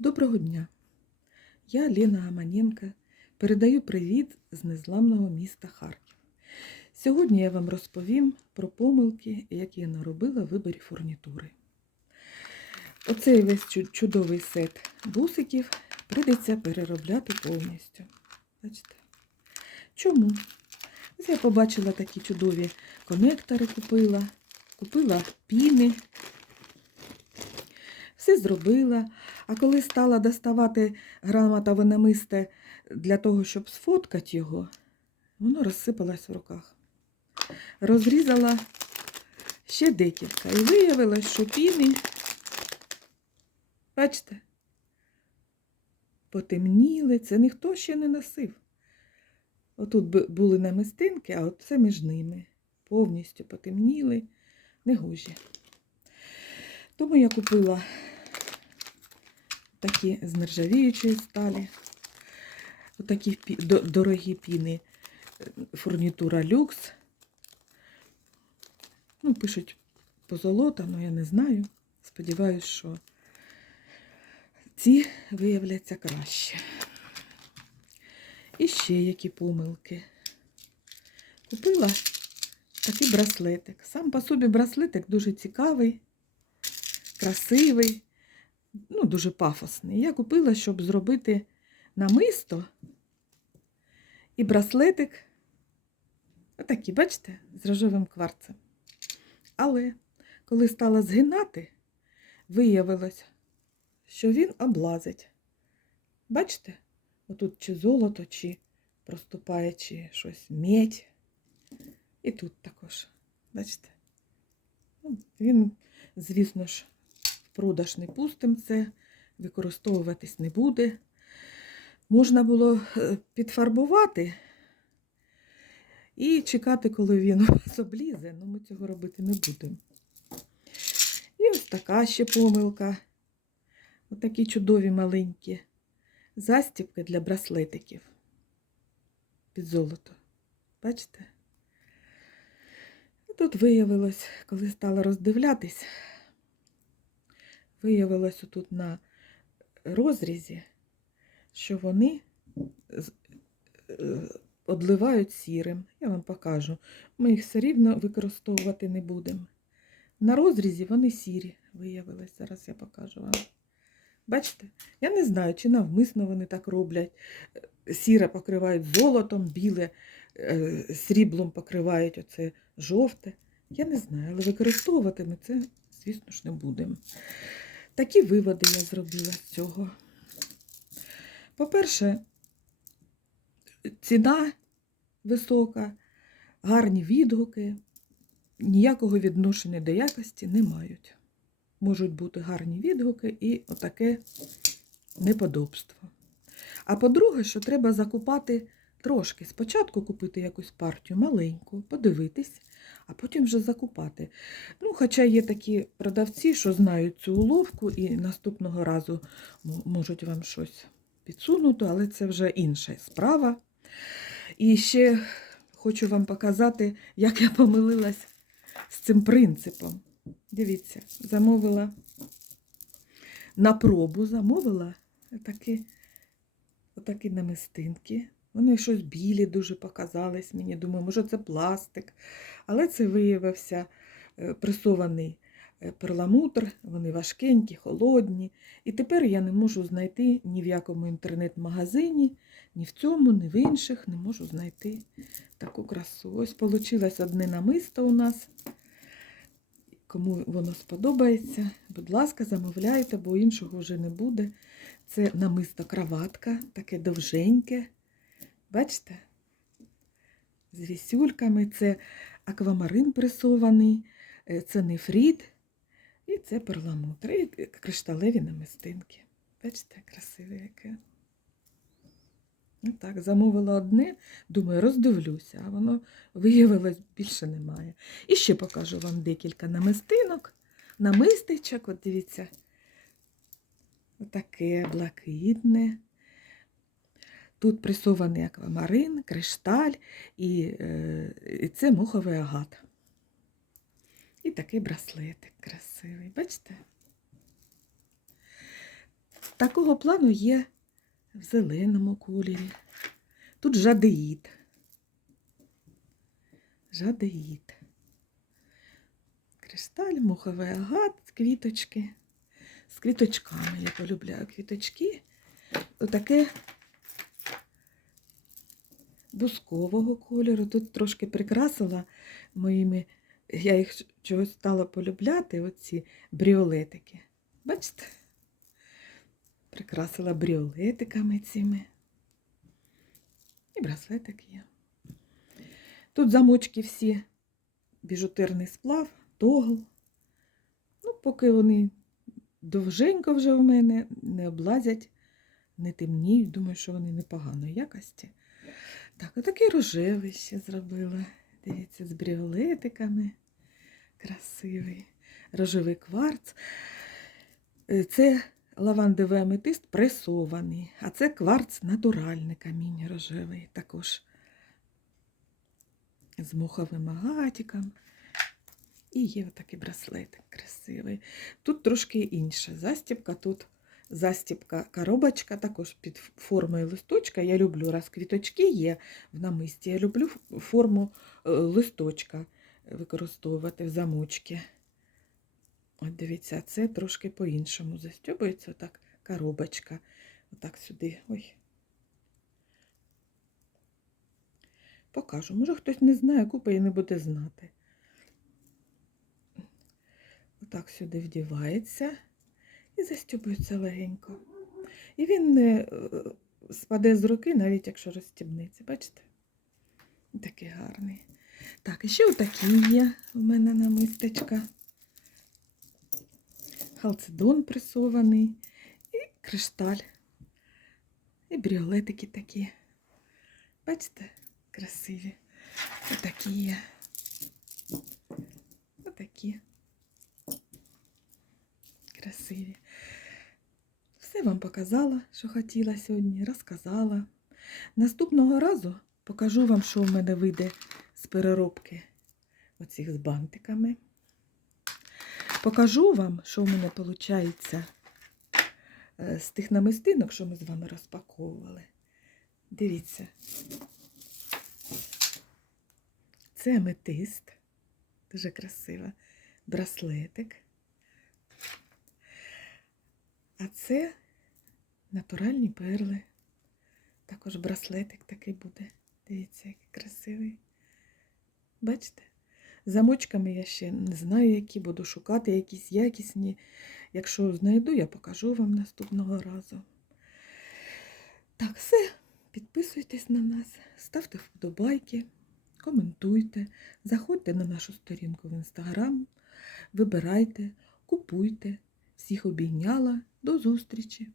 Доброго дня! Я Лена Гаманенко. Передаю привіт з незламного міста Харків. Сьогодні я вам розповім про помилки, які я наробила в виборі фурнітури. Оцей весь чудовий сет бусиків прийдеться переробляти повністю. Бачите? Чому? Я побачила такі чудові конектори купила, купила піни. Все зробила. А коли стала доставати грамотове намисте для того, щоб сфоткати його, воно розсипалось в руках. Розрізала ще декілька. І виявилось, що піни, бачите, потемніли, це ніхто ще не носив. Отут були намистинки, а от це між ними. Повністю потемніли, негожі. Тому я купила такі з нержавіючої сталі, отакі дорогі піни, фурнітура люкс. Ну, пишуть позолота, але я не знаю. Сподіваюсь, що ці виявляться краще. І ще які помилки. Купила такий браслетик. Сам по собі браслетик дуже цікавий, красивий, ну, дуже пафосний. Я купила, щоб зробити намисто і браслетик. Отакий, бачите, з рожевим кварцем. Але коли стала згинати, виявилось, що він облазить. Бачите? Отут чи золото, чи проступає, чи щось медь. І тут також. Бачите? Ну, Він, звісно ж, продаж не пустим це, використовуватись не буде. Можна було е, підфарбувати і чекати, коли він облізе, але ми цього робити не будемо. І ось така ще помилка. Отакі чудові маленькі застібки для браслетиків під золото. Бачите? Тут виявилось, коли стала роздивлятись, виявилось тут на розрізі, що вони е, одливають сірим. Я вам покажу. Ми їх все рівно використовувати не будемо. На розрізі вони сірі виявилось. Зараз я покажу вам. Бачите? Я не знаю, чи навмисно вони так роблять. Е, Сіре покривають золотом, біле е, сріблом покривають оце жовте. Я не знаю, але використовувати ми це, звісно ж, не будемо. Такі виводи я зробила з цього. По-перше, ціна висока, гарні відгуки, ніякого відношення до якості не мають. Можуть бути гарні відгуки і отаке неподобство. А по-друге, що треба закупати трошки. Спочатку купити якусь партію маленьку, подивитись, а потім вже закупати. Ну, хоча є такі продавці, що знають цю уловку і наступного разу можуть вам щось підсунути, але це вже інша справа. І ще хочу вам показати, як я помилилась з цим принципом. Дивіться, замовила на пробу, замовила такі, отакі намистинки. Вони щось білі дуже показались мені. Думаю, може це пластик. Але це виявився е, пресований е, перламутр, вони важкенькі, холодні. І тепер я не можу знайти ні в якому інтернет-магазині, ні в цьому, ні в інших не можу знайти таку красу. Ось вийшло одне намисто у нас. Кому воно сподобається, будь ласка, замовляйте, бо іншого вже не буде. Це намисто краватка, таке довженьке. Бачите? З вісюльками, це аквамарин пресований, е, це нефрит і це перламутр, і кришталеві намистинки. Бачите, красиве яке. Ну так, замовила одне, думаю, роздивлюся, а воно виявилось більше немає. І ще покажу вам декілька намистинок, намистичок, от дивіться, отаке блакитне. Тут пресований аквамарин, кришталь і, е, і це моховий агат. І такий браслетик красивий. Бачите? Такого плану є в зеленому кольорі. Тут жадеїд. Жадеїд. Кришталь, муховий агат, квіточки. З квіточками. Я полюбляю квіточки. Отаке бускового кольору. Тут трошки прикрасила моїми. Я їх чогось стала полюбляти, оці бріолетики. Бачите? Прикрасила бріолетиками цими. І браслетик є. Тут замочки всі біжутерний сплав, тогл. Ну, поки вони довженько вже в мене не облазять, не темніють. Думаю, що вони непоганої якості. Так, отакий рожевий ще зробила. Дивіться, з бріолетиками. Красивий. Рожевий кварц. Е, Це лавандовий аметист пресований, а це кварц натуральний камінь рожевий також з муховим агатиком. І є отакий браслетик красивий. Тут трошки інша застібка. Тут застібка коробочка, також під формою листочка. Я люблю, раз квіточки є в намисті, я люблю форму е, листочка використовувати в замочки. От дивіться, це трошки по-іншому застьобується так коробочка. Отак сюди. Ой. Покажу. Може хтось не знає, купа і не буде знати. Отак сюди вдівається і застьобується легенько. І він не е, спаде з руки, навіть якщо розстібнеться. Бачите? Такий гарний. Так, і ще отакі є в мене намистечка. Халцедон пресований, і кришталь, і бріолетики такі. Бачите, красиві. Отакі є. Отакі. Красиві. Все вам показала, що хотіла сьогодні, розказала. Наступного разу покажу вам, що в мене вийде з переробки оцих з бантиками. Покажу вам, що в мене виходить з тих намистинок, що ми з вами розпаковували. Дивіться. Це аметист. Дуже красиво. Браслетик. А це натуральні перли. Також браслетик такий буде. Дивіться, який красивий. Бачите? Замочками я ще не знаю, які буду шукати, якісь якісні. Якщо знайду, я покажу вам наступного разу. Так, все. Підписуйтесь на нас, ставте вподобайки, коментуйте, заходьте на нашу сторінку в інстаграм, вибирайте, купуйте. Всіх обійняла. До зустрічі!